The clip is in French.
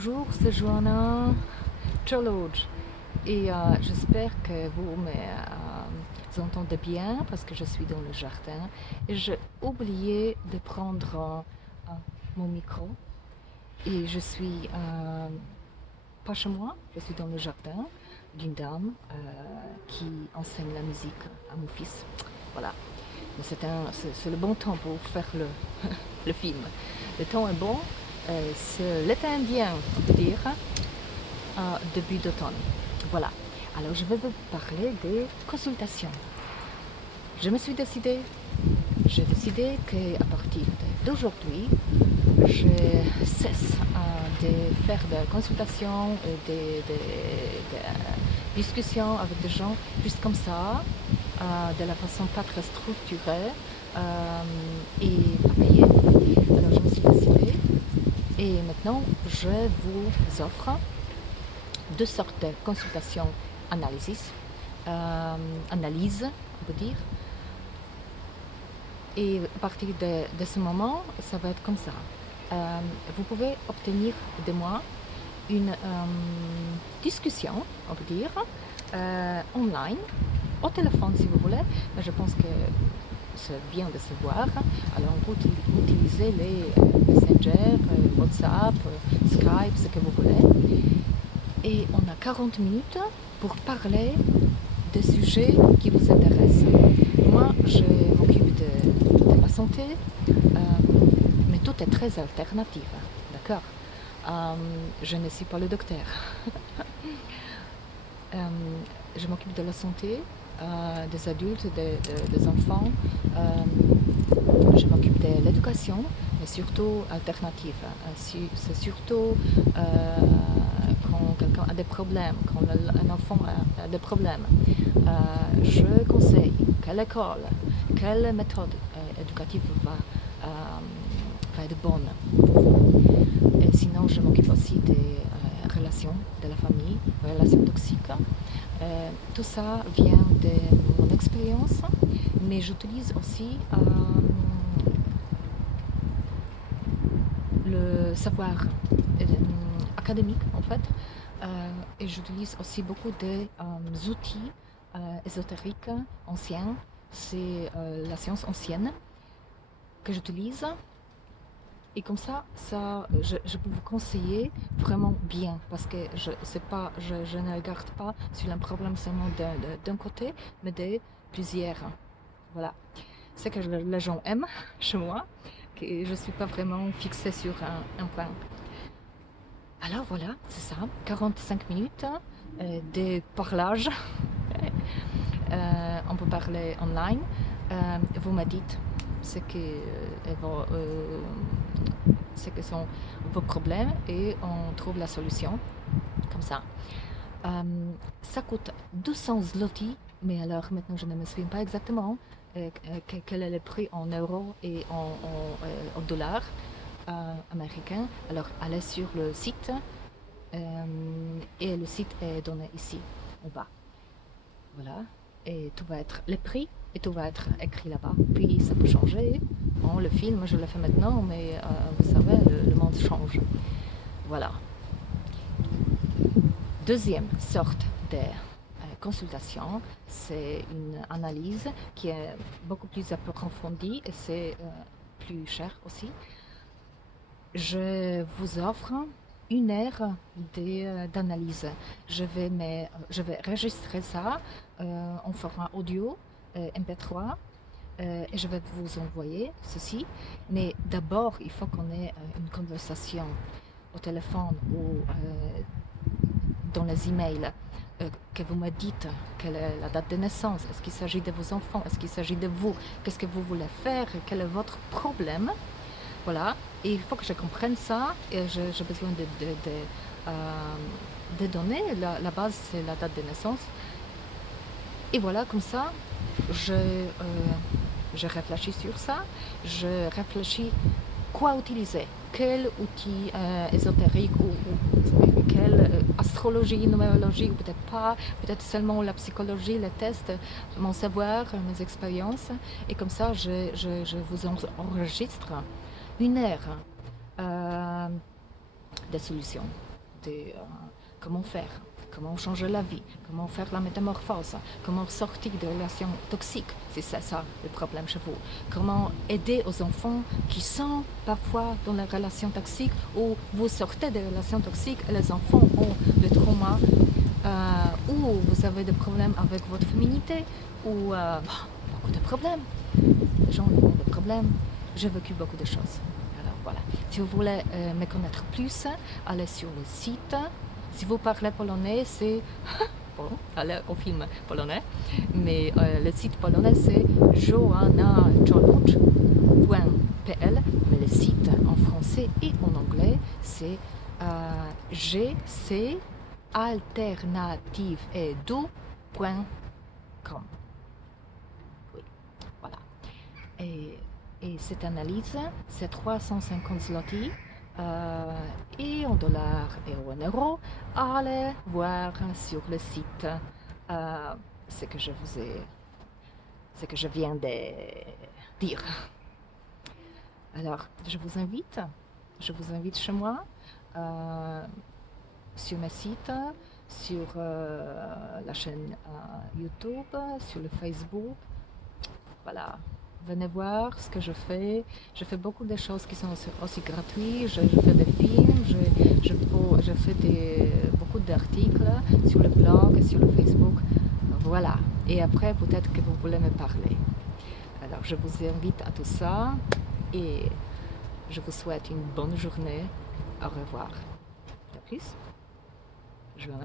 Bonjour, c'est Joanna Chologe et j'espère que vous entendez bien parce que je suis dans le jardin et j'ai oublié de prendre mon micro et je suis pas chez moi, je suis dans le jardin d'une dame qui enseigne la musique à mon fils. Voilà, mais c'est le bon temps pour faire le film. Le temps est bon, c'est l'été indien, on peut dire, début d'automne. Voilà. Alors je vais vous parler des consultations. Je me suis décidé, j'ai décidé qu'à partir d'aujourd'hui, je cesse de faire des consultations et des discussions avec des gens juste comme ça, de la façon pas très structurée et pas payée. Alors je me suis décidée et maintenant je vous offre deux sortes de consultations analyse, on peut dire. Et à partir de ce moment, ça va être comme ça. Vous pouvez obtenir de moi une discussion, on peut dire, online, au téléphone si vous voulez, mais je pense que c'est bien de se voir. Alors on peut utiliser les Messenger, WhatsApp, Skype, ce que vous voulez. Et on a 40 minutes pour parler des sujets qui vous intéressent. Moi, je m'occupe de la santé, mais tout est très alternatif, d'accord. Je ne suis pas le docteur. Je m'occupe de la santé, des adultes, des enfants. Je m'occupe de l'éducation, mais surtout alternative. C'est surtout quand quelqu'un a des problèmes, quand un enfant a des problèmes. Je conseille quelle école, quelle méthode éducative va être bonne pour vous. Et sinon, je m'occupe aussi des relations de la famille, relations toxiques. Tout ça vient de mon expérience, mais j'utilise aussi le savoir académique en fait, et j'utilise aussi beaucoup des outils ésotériques anciens, c'est la science ancienne que j'utilise. Et comme ça, je peux vous conseiller vraiment bien parce que je ne regarde pas sur un problème seulement d'un côté, mais de plusieurs. Voilà. C'est que les gens aiment chez moi, que je ne suis pas vraiment fixée sur un point. Alors voilà, c'est ça, 45 minutes de parlage. On peut parler online. Vous me dites ce que sont vos problèmes et on trouve la solution comme ça. Ça coûte 200 zloty, mais alors maintenant je ne me souviens pas exactement quel est le prix en euros et en dollars américains. Alors allez sur le site et le site est donné ici en bas. Voilà, et tout va être les prix et tout va être écrit là-bas. Puis ça peut changer. Bon, le film, je le fais maintenant, mais vous savez, le monde change. Voilà. Deuxième sorte de consultation, c'est une analyse qui est beaucoup plus approfondie et c'est plus cher aussi. Je vous offre 1 heure d'analyse. Je vais enregistrer ça en format audio MP3 et je vais vous envoyer ceci. Mais d'abord, il faut qu'on ait une conversation au téléphone ou dans les emails, que vous me dites quelle est la date de naissance, est-ce qu'il s'agit de vos enfants, est-ce qu'il s'agit de vous, qu'est-ce que vous voulez faire, quel est votre problème. Voilà, et il faut que je comprenne ça, et j'ai besoin de données. La base, c'est la date de naissance. Et voilà, comme ça, je réfléchis sur ça, je réfléchis quoi utiliser, quel outil ésotérique ou quelle astrologie, numérologie, ou peut-être pas, peut-être seulement la psychologie, les tests, mon savoir, mes expériences. Et comme ça, je vous enregistre 1 heure de solutions. comment faire, comment changer la vie, comment faire la métamorphose, comment sortir des relations toxiques, si c'est ça le problème chez vous, comment aider aux enfants qui sont parfois dans les relations toxiques ou vous sortez des relations toxiques et les enfants ont le trauma ou vous avez des problèmes avec votre féminité ou beaucoup de problèmes. Les gens ont des problèmes. J'ai vécu beaucoup de choses. Alors voilà. Si vous voulez me connaître plus, allez sur le site. Si vous parlez polonais, c'est bon, allez au film polonais. Mais le site polonais, c'est joannajoluch.pl. Mais le site en français et en anglais, c'est gcalternativeedu.com. Oui, voilà. Et cette analyse, c'est 350 zloty. Et en dollars et en euros, allez voir sur le site ce que je viens de dire. Alors, je vous invite chez moi, sur mes sites, sur la chaîne YouTube, sur le Facebook. Voilà. Venez voir ce que je fais. Je fais beaucoup de choses qui sont aussi gratuites. Je fais des films, je fais beaucoup d'articles sur le blog et sur le Facebook. Voilà. Et après, peut-être que vous voulez me parler. Alors, je vous invite à tout ça et je vous souhaite une bonne journée. Au revoir. À plus.